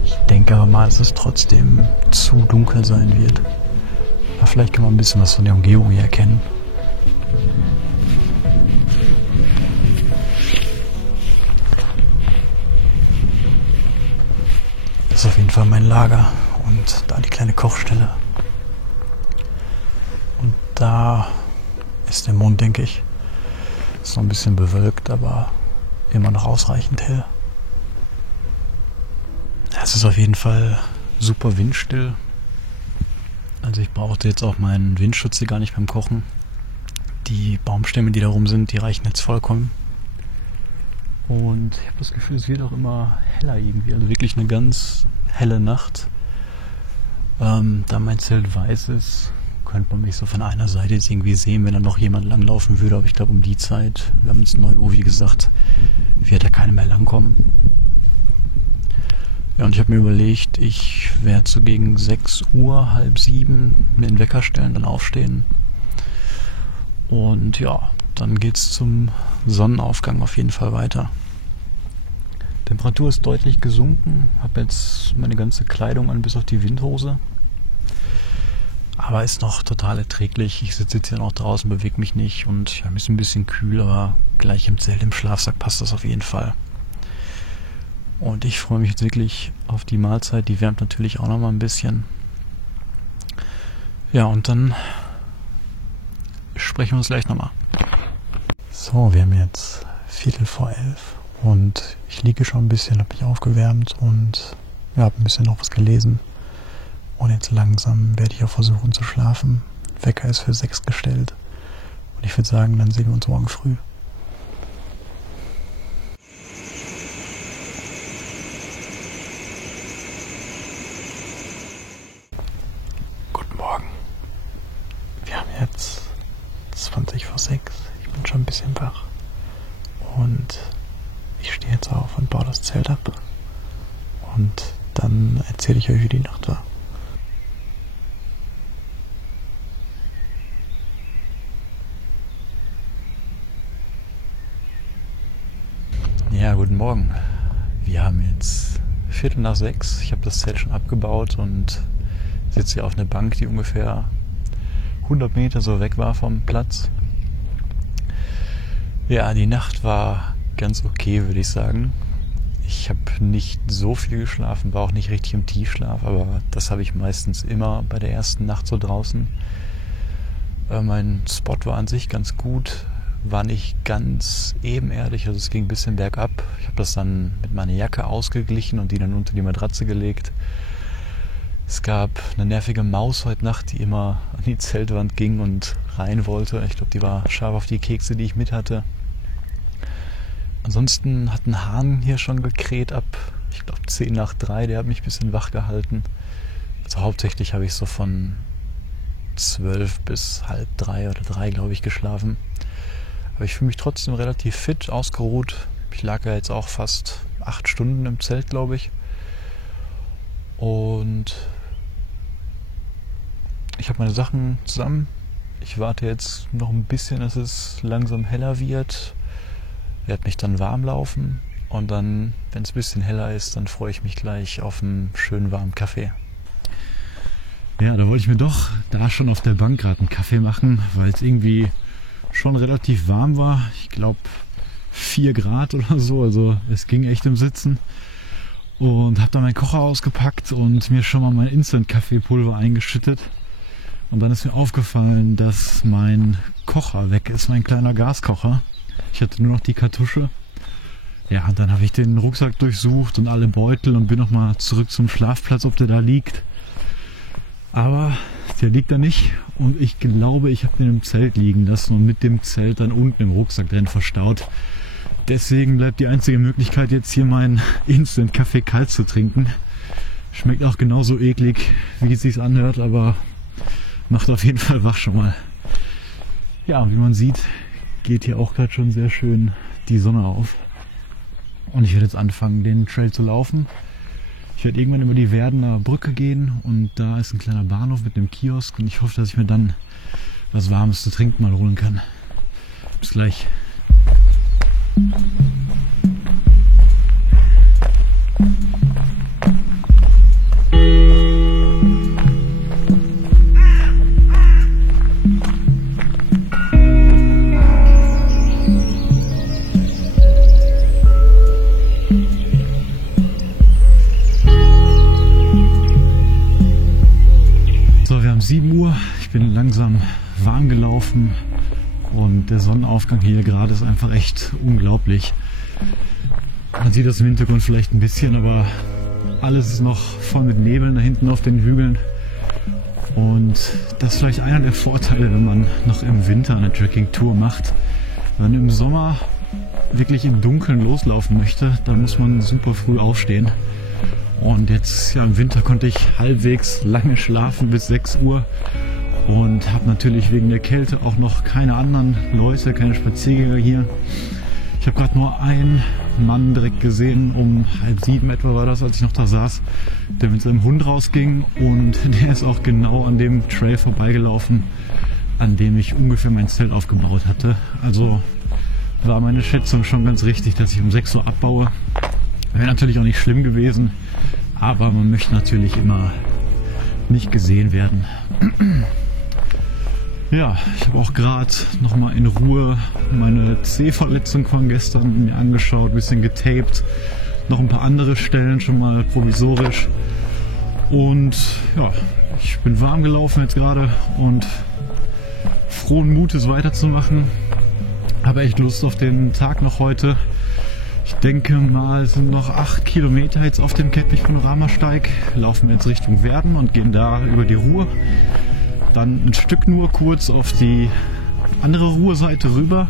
Ich denke aber mal, dass es trotzdem zu dunkel sein wird. Aber vielleicht kann man ein bisschen was von der Umgebung hier erkennen. Das ist auf jeden Fall mein Lager und da die kleine Kochstelle. Und da ist der Mond, denke ich. Ist noch ein bisschen bewölkt, aber immer noch ausreichend hell. Es ist auf jeden Fall super windstill. Also ich brauchte jetzt auch meinen Windschutz hier gar nicht beim Kochen. Die Baumstämme, die da rum sind, die reichen jetzt vollkommen. Und ich habe das Gefühl, es wird auch immer heller irgendwie. Also wirklich eine ganz helle Nacht. Da mein Zelt weiß ist, könnte man mich so von einer Seite jetzt irgendwie sehen, wenn da noch jemand langlaufen würde. Aber ich glaube, um die Zeit, wir haben jetzt 9 Uhr, wie gesagt, wird da keiner mehr langkommen. Ja, und ich habe mir überlegt, ich werde so gegen 6 Uhr, halb 7 mir den Wecker stellen, dann aufstehen. Und ja, dann geht's zum Sonnenaufgang auf jeden Fall weiter. Temperatur ist deutlich gesunken. Habe jetzt meine ganze Kleidung an, bis auf die Windhose. Aber ist noch total erträglich. Ich sitze jetzt hier noch draußen, bewege mich nicht und ja, ist ein bisschen kühl, aber gleich im Zelt, im Schlafsack passt das auf jeden Fall. Und ich freue mich jetzt wirklich auf die Mahlzeit. Die wärmt natürlich auch noch mal ein bisschen. Ja, und dann sprechen wir uns gleich nochmal. So, wir haben jetzt 11:15 und ich liege schon ein bisschen, habe mich aufgewärmt und ja, habe ein bisschen noch was gelesen. Und jetzt langsam werde ich auch versuchen zu schlafen. Wecker ist für 6 gestellt. Und ich würde sagen, dann sehen wir uns morgen früh. Guten Morgen. Wir haben jetzt 6:20. Ich bin schon ein bisschen wach. Und ich stehe jetzt auf und baue das Zelt ab. Und dann erzähle ich euch, wie die Nacht war. Ja, guten Morgen. Wir haben jetzt 5:45. Ich habe das Zelt schon abgebaut und sitze hier auf einer Bank, die ungefähr 100 Meter so weg war vom Platz. Ja, die Nacht war ganz okay, würde ich sagen. Ich habe nicht so viel geschlafen, war auch nicht richtig im Tiefschlaf, aber das habe ich meistens immer bei der ersten Nacht so draußen. Mein Spot war an sich ganz gut, war nicht ganz ebenerdig, also es ging ein bisschen bergab. Ich habe das dann mit meiner Jacke ausgeglichen und die dann unter die Matratze gelegt. Es gab eine nervige Maus heute Nacht, die immer an die Zeltwand ging und rein wollte. Ich glaube, die war scharf auf die Kekse, die ich mit hatte. Ansonsten hat ein Hahn hier schon gekräht ab, ich glaube 10 nach 3, der hat mich ein bisschen wach gehalten. Also hauptsächlich habe ich so von 12 bis halb 3 oder 3, glaube ich, geschlafen. Aber ich fühle mich trotzdem relativ fit, ausgeruht. Ich lag ja jetzt auch fast 8 Stunden im Zelt, glaube ich. Und ich habe meine Sachen zusammen. Ich warte jetzt noch ein bisschen, dass es langsam heller wird. Werde mich dann warm laufen und dann, wenn es ein bisschen heller ist, dann freue ich mich gleich auf einen schönen warmen Kaffee. Ja, da wollte ich mir doch da schon auf der Bank gerade einen Kaffee machen, weil es irgendwie schon relativ warm war. Ich glaube 4 Grad oder so, also es ging echt im Sitzen. Und habe dann meinen Kocher ausgepackt und mir schon mal mein Instant-Kaffeepulver eingeschüttet. Und dann ist mir aufgefallen, dass mein Kocher weg ist, mein kleiner Gaskocher. Ich hatte nur noch die Kartusche. Ja, und dann habe ich den Rucksack durchsucht und alle Beutel und bin nochmal zurück zum Schlafplatz, ob der da liegt. Aber der liegt da nicht und ich glaube, ich habe den im Zelt liegen lassen und mit dem Zelt dann unten im Rucksack drin verstaut. Deswegen bleibt die einzige Möglichkeit jetzt hier meinen Instant-Kaffee kalt zu trinken. Schmeckt auch genauso eklig, wie es sich anhört, aber macht auf jeden Fall wach schon mal. Ja, wie man sieht, geht hier auch gerade schon sehr schön die Sonne auf. Und ich werde jetzt anfangen, den Trail zu laufen. Ich werde irgendwann über die Werdener Brücke gehen und da ist ein kleiner Bahnhof mit einem Kiosk und ich hoffe, dass ich mir dann was Warmes zu trinken mal holen kann. Bis gleich. So, wir haben 7 Uhr. Ich bin langsam warm gelaufen. Und der Sonnenaufgang hier gerade ist einfach echt unglaublich. Man sieht das im Hintergrund vielleicht ein bisschen, aber alles ist noch voll mit Nebeln da hinten auf den Hügeln. Und das ist vielleicht einer der Vorteile, wenn man noch im Winter eine Trekking-Tour macht. Wenn man im Sommer wirklich im Dunkeln loslaufen möchte, dann muss man super früh aufstehen. Und jetzt ja, im Winter konnte ich halbwegs lange schlafen bis 6 Uhr. Und habe natürlich wegen der Kälte auch noch keine anderen Leute, keine Spaziergänger hier. Ich habe gerade nur einen Mann direkt gesehen, um 6:30 etwa war das, als ich noch da saß, der mit seinem Hund rausging und der ist auch genau an dem Trail vorbeigelaufen, an dem ich ungefähr mein Zelt aufgebaut hatte. Also war meine Schätzung schon ganz richtig, dass ich um 6 Uhr abbaue. Wäre natürlich auch nicht schlimm gewesen, aber man möchte natürlich immer nicht gesehen werden. Ja, ich habe auch gerade nochmal in Ruhe meine C-Verletzung von gestern mir angeschaut, ein bisschen getaped, noch ein paar andere Stellen schon mal provisorisch. Und ja, ich bin warm gelaufen jetzt gerade und frohen Mutes weiterzumachen. Habe echt Lust auf den Tag noch heute. Ich denke mal, es sind noch 8 Kilometer jetzt auf dem Kettwig-Panoramasteig. Laufen wir jetzt Richtung Werden und gehen da über die Ruhr. Dann ein Stück nur kurz auf die andere Ruhrseite rüber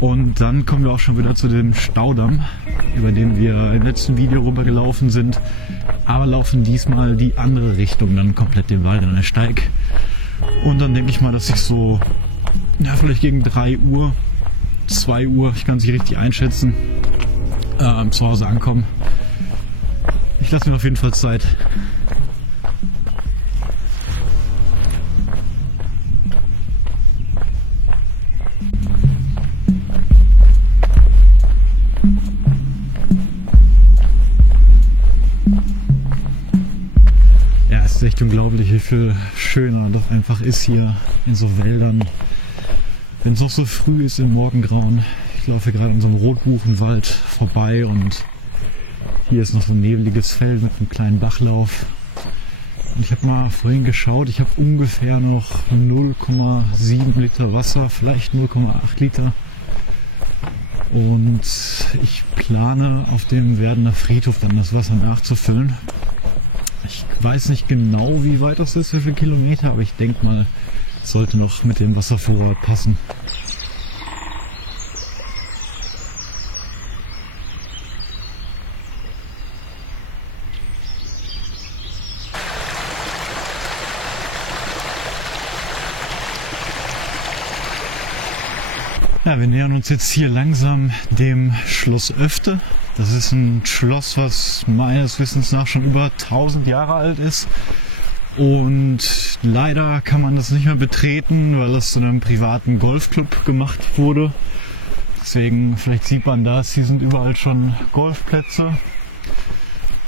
und dann kommen wir auch schon wieder zu dem Staudamm, über den wir im letzten Video rübergelaufen sind, aber laufen diesmal die andere Richtung, dann komplett den Wald an der Steig. Und dann denke ich mal, dass ich so, ja, vielleicht gegen 3 Uhr, 2 Uhr, ich kann es nicht richtig einschätzen, zu Hause ankommen. Ich lasse mir auf jeden Fall Zeit. Es ist echt unglaublich, wie viel schöner doch einfach ist hier in so Wäldern. Wenn es noch so früh ist im Morgengrauen. Ich laufe gerade in so einem Rotbuchenwald vorbei und Hier ist noch so ein nebeliges Feld mit einem kleinen Bachlauf. Und ich habe mal vorhin geschaut, ich habe ungefähr noch 0,7 Liter Wasser, vielleicht 0,8 Liter. Und ich plane auf dem Werdener Friedhof dann das Wasser nachzufüllen. Ich weiß nicht genau, wie weit das ist, wie viele Kilometer, aber ich denke mal, es sollte noch mit dem Wasservorrat passen. Ja, wir nähern uns jetzt hier langsam dem Schloss Oefte. Das ist ein Schloss, was meines Wissens nach schon über 1000 Jahre alt ist. Und leider kann man das nicht mehr betreten, weil es zu einem privaten Golfclub gemacht wurde. Deswegen, vielleicht sieht man das, hier sind überall schon Golfplätze.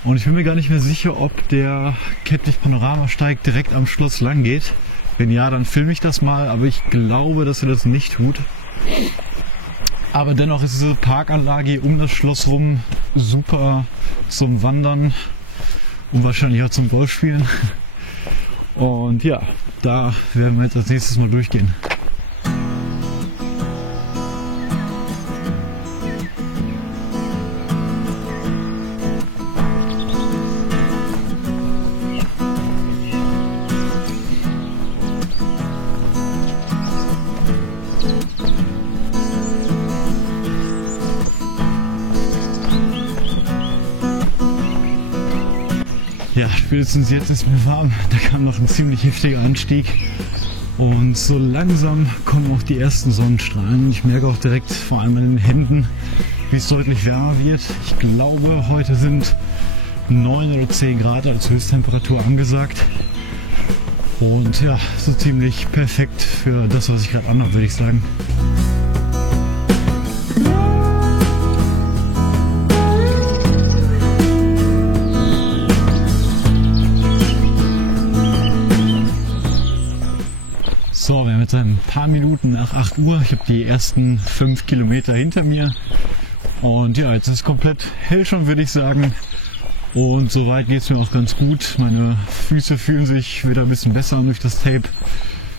Und ich bin mir gar nicht mehr sicher, ob der Kettwig-Panoramasteig direkt am Schloss lang geht. Wenn ja, dann filme ich das mal, aber ich glaube, dass er das nicht tut. Aber dennoch ist diese Parkanlage hier um das Schloss rum super zum Wandern und wahrscheinlich auch zum Golfspielen. Und ja, da werden wir jetzt als nächstes mal durchgehen. Ja, spätestens jetzt ist mir warm. Da kam noch ein ziemlich heftiger Anstieg. Und so langsam kommen auch die ersten Sonnenstrahlen. Ich merke auch direkt, vor allem in den Händen, wie es deutlich wärmer wird. Ich glaube, heute sind 9 oder 10 Grad als Höchsttemperatur angesagt. Und ja, so ziemlich perfekt für das, was ich gerade anhabe, würde ich sagen. So, wir haben jetzt ein paar Minuten nach 8 Uhr. Ich habe die ersten 5 Kilometer hinter mir. Und ja, jetzt ist es komplett hell schon, würde ich sagen. Und soweit geht es mir auch ganz gut. Meine Füße fühlen sich wieder ein bisschen besser durch das Tape.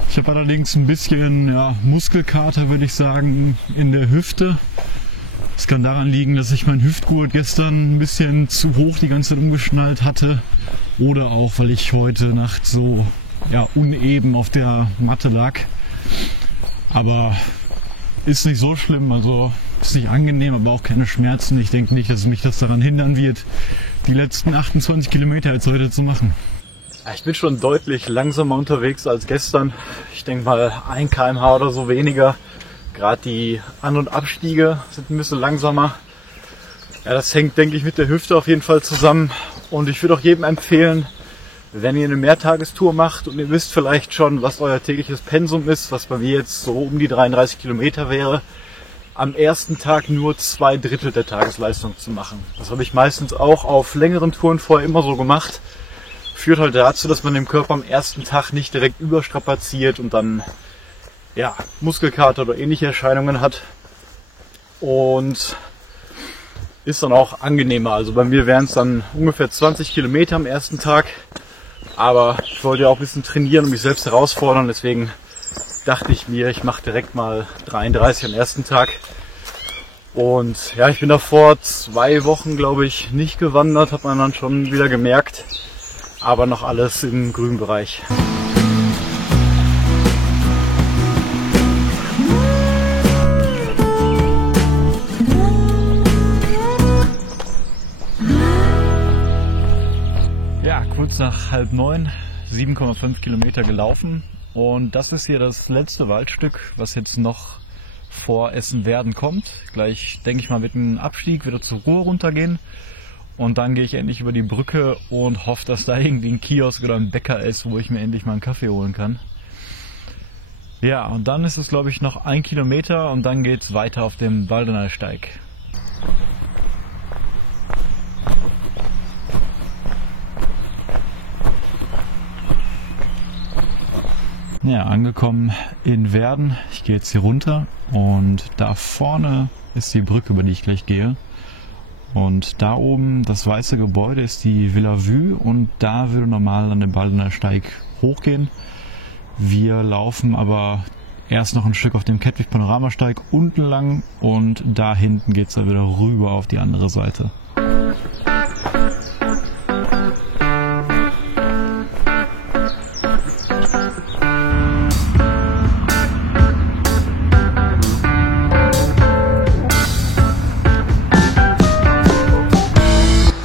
Ich habe allerdings ein bisschen Muskelkater, würde ich sagen, in der Hüfte. Es kann daran liegen, dass ich meinen Hüftgurt gestern ein bisschen zu hoch die ganze Zeit umgeschnallt hatte. Oder auch, weil ich heute Nacht so uneben auf der Matte lag. Aber ist nicht so schlimm, also ist nicht angenehm, aber auch keine Schmerzen. Ich denke nicht, dass mich das daran hindern wird, die letzten 28 Kilometer jetzt heute zu machen. Ich bin schon deutlich langsamer unterwegs als gestern. Ich denke mal 1 km/h oder so weniger. Gerade die An- und Abstiege sind ein bisschen langsamer. Ja, das hängt, denke ich, mit der Hüfte auf jeden Fall zusammen. Und ich würde auch jedem empfehlen, wenn ihr eine Mehrtagestour macht und ihr wisst vielleicht schon, was euer tägliches Pensum ist, was bei mir jetzt so um die 33 Kilometer wäre, am ersten Tag nur 2/3 der Tagesleistung zu machen. Das habe ich meistens auch auf längeren Touren vorher immer so gemacht. Führt halt dazu, dass man den Körper am ersten Tag nicht direkt überstrapaziert und dann Muskelkater oder ähnliche Erscheinungen hat. Und ist dann auch angenehmer. Also bei mir wären es dann ungefähr 20 Kilometer am ersten Tag. Aber ich wollte ja auch ein bisschen trainieren und mich selbst herausfordern. Deswegen dachte ich mir, ich mache direkt mal 33 am ersten Tag. Und ja, ich bin davor 2 Wochen, glaube ich, nicht gewandert. Hat man dann schon wieder gemerkt. Aber noch alles im grünen Bereich. Kurz nach 8:30, 7,5 Kilometer gelaufen und das ist hier das letzte Waldstück, was jetzt noch vor Essen-Werden kommt. Gleich, denke ich mal, mit dem Abstieg wieder zur Ruhr runtergehen und dann gehe ich endlich über die Brücke und hoffe, dass da irgendwie ein Kiosk oder ein Bäcker ist, wo ich mir endlich mal einen Kaffee holen kann. Ja, und dann ist es, glaube ich, noch 1 Kilometer und dann geht es weiter auf dem Waldener Steig. Ja, angekommen in Werden. Ich gehe jetzt hier runter und da vorne ist die Brücke, über die ich gleich gehe. Und da oben, das weiße Gebäude, ist die Villa Vue und da würde normal dann der Baldener Steig hochgehen. Wir laufen aber erst noch ein Stück auf dem Kettwig Panoramasteig unten lang und da hinten geht es dann wieder rüber auf die andere Seite.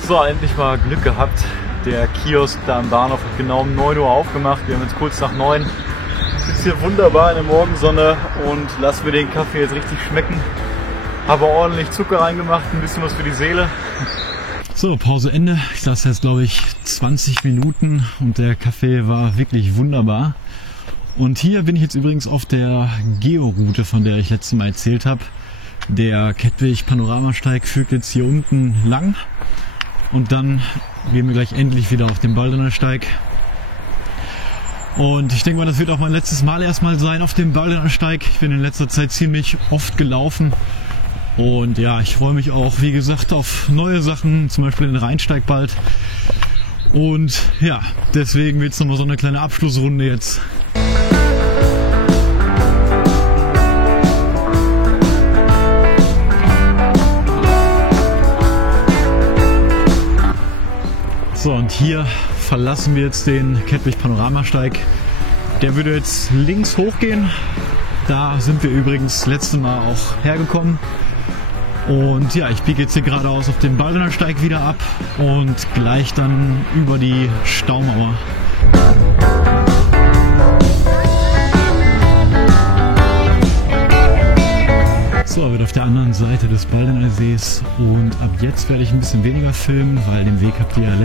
So, endlich mal Glück gehabt. Der Kiosk da am Bahnhof hat genau um 9 Uhr aufgemacht. Wir haben jetzt kurz nach 9. Ich sitze hier wunderbar in der Morgensonne und lasse mir den Kaffee jetzt richtig schmecken. Habe ordentlich Zucker reingemacht, ein bisschen was für die Seele. So, Pause Ende. Ich saß jetzt, glaube ich, 20 Minuten und der Kaffee war wirklich wunderbar. Und hier bin ich jetzt übrigens auf der Georoute, von der ich letztes Mal erzählt habe. Der Kettwig Panoramasteig führt jetzt hier unten lang. Und dann gehen wir gleich endlich wieder auf den Baldener Steig. Und ich denke mal, das wird auch mein letztes Mal erstmal sein auf dem Baldener Steig. Ich bin in letzter Zeit ziemlich oft gelaufen. Und ja, ich freue mich auch, wie gesagt, auf neue Sachen, zum Beispiel den Rheinsteig bald. Und ja, deswegen wird es nochmal so eine kleine Abschlussrunde jetzt. So, und hier verlassen wir jetzt den Kettwig Panoramasteig. Der würde jetzt links hochgehen. Da sind wir übrigens letztes Mal auch hergekommen. Und ja, ich biege jetzt hier geradeaus auf den Baldener Steig wieder ab und gleich dann über die Staumauer. So, wieder auf der anderen Seite des Baldener Sees und ab jetzt werde ich ein bisschen weniger filmen, weil den Weg habt ihr ja im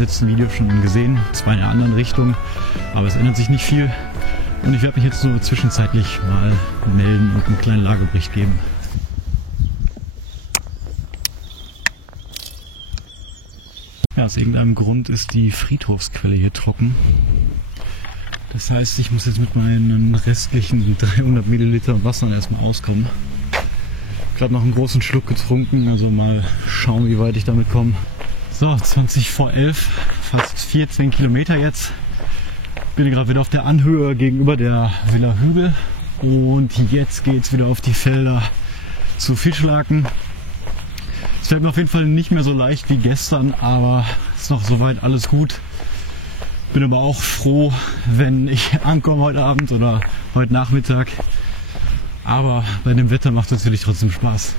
letzten Video schon gesehen, zwar in einer anderen Richtung, aber es ändert sich nicht viel und ich werde mich jetzt nur zwischenzeitlich mal melden und einen kleinen Lagebericht geben. Ja, aus irgendeinem Grund ist die Friedhofsquelle hier trocken. Das heißt, ich muss jetzt mit meinen restlichen 300 Milliliter Wasser erstmal auskommen. Gerade noch einen großen Schluck getrunken, also mal schauen, wie weit ich damit komme. So, 20 vor 11, fast 14 Kilometer jetzt. Bin gerade wieder auf der Anhöhe gegenüber der Villa Hügel und jetzt geht es wieder auf die Felder zu Fischlaken. Es fällt mir auf jeden Fall nicht mehr so leicht wie gestern, aber ist noch soweit alles gut. Bin aber auch froh, wenn ich ankomme heute Abend oder heute Nachmittag. Aber bei dem Wetter macht es natürlich trotzdem Spaß.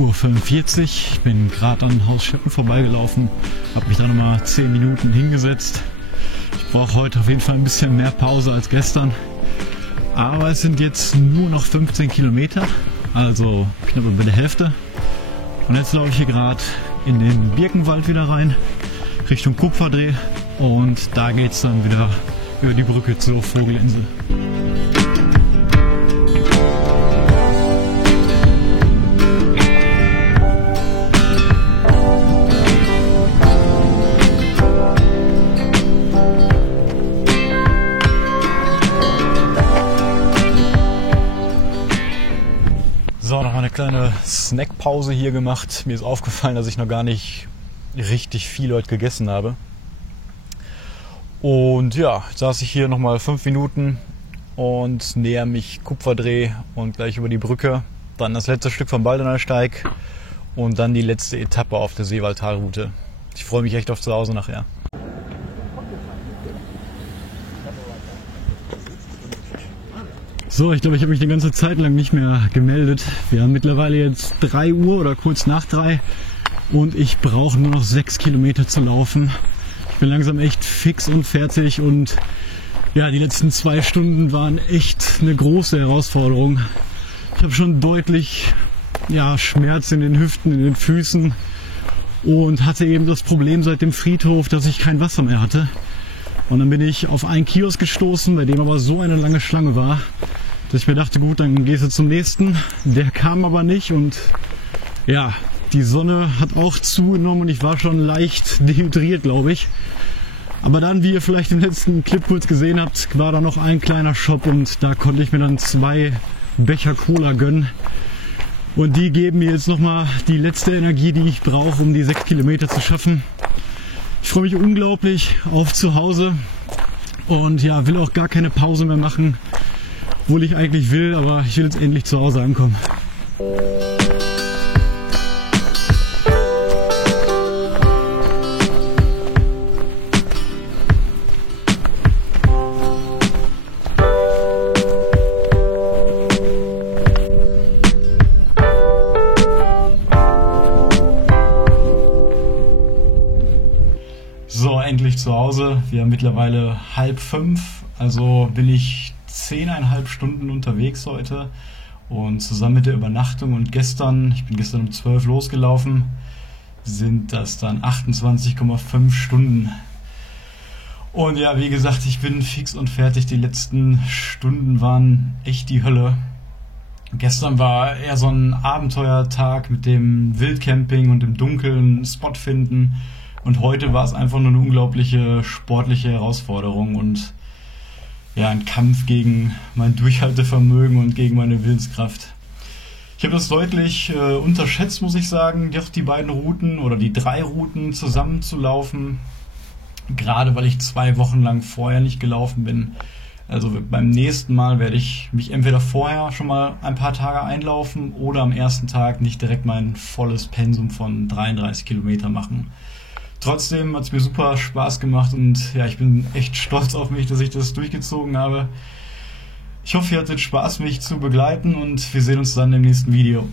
Uhr 45. Ich bin gerade an Haus Scheppen vorbeigelaufen, habe mich da nochmal 10 Minuten hingesetzt. Ich brauche heute auf jeden Fall ein bisschen mehr Pause als gestern, aber es sind jetzt nur noch 15 Kilometer, also knapp über der Hälfte. Und jetzt laufe ich hier gerade in den Birkenwald wieder rein, Richtung Kupferdreh und da geht es dann wieder über die Brücke zur Vogelinsel. So, noch mal eine kleine Snackpause hier gemacht. Mir ist aufgefallen, dass ich noch gar nicht richtig viel heute gegessen habe. Und ja, jetzt saß ich hier nochmal 5 Minuten und näher mich Kupferdreh und gleich über die Brücke. Dann das letzte Stück vom Baldener Steig und dann die letzte Etappe auf der Seewaldtalroute. Ich freue mich echt auf zu Hause nachher. So, ich glaube, ich habe mich die ganze Zeit lang nicht mehr gemeldet. Wir haben mittlerweile jetzt 3 Uhr oder kurz nach 3 und ich brauche nur noch 6 Kilometer zu laufen. Ich bin langsam echt fix und fertig und ja, die letzten 2 Stunden waren echt eine große Herausforderung. Ich habe schon deutlich Schmerz in den Hüften, in den Füßen und hatte eben das Problem seit dem Friedhof, dass ich kein Wasser mehr hatte. Und dann bin ich auf einen Kiosk gestoßen, bei dem aber so eine lange Schlange war, dass ich mir dachte, gut, dann gehst du zum nächsten. Der kam aber nicht und ja, die Sonne hat auch zugenommen und ich war schon leicht dehydriert, glaube ich. Aber dann, wie ihr vielleicht im letzten Clip kurz gesehen habt, war da noch ein kleiner Shop und da konnte ich mir dann 2 Becher Cola gönnen. Und die geben mir jetzt nochmal die letzte Energie, die ich brauche, um die 6 Kilometer zu schaffen. Ich freue mich unglaublich auf zu Hause und ja, will auch gar keine Pause mehr machen, obwohl ich eigentlich will, aber ich will jetzt endlich zu Hause ankommen. So, endlich zu Hause. Wir haben mittlerweile 4:30, also bin ich 10,5 Stunden unterwegs heute. Und zusammen mit der Übernachtung und gestern, ich bin gestern um 12 losgelaufen, sind das dann 28,5 Stunden. Und ja, wie gesagt, ich bin fix und fertig. Die letzten Stunden waren echt die Hölle. Gestern war eher so ein Abenteuertag mit dem Wildcamping und im Dunkeln Spot finden. Und heute war es einfach nur eine unglaubliche sportliche Herausforderung und ja, ein Kampf gegen mein Durchhaltevermögen und gegen meine Willenskraft. Ich habe das deutlich unterschätzt, muss ich sagen, die beiden Routen oder die 3 Routen zusammen zu laufen. Gerade weil ich 2 Wochen lang vorher nicht gelaufen bin. Also beim nächsten Mal werde ich mich entweder vorher schon mal ein paar Tage einlaufen oder am ersten Tag nicht direkt mein volles Pensum von 33 Kilometer machen. Trotzdem hat es mir super Spaß gemacht und ja, ich bin echt stolz auf mich, dass ich das durchgezogen habe. Ich hoffe, ihr hattet Spaß, mich zu begleiten und wir sehen uns dann im nächsten Video.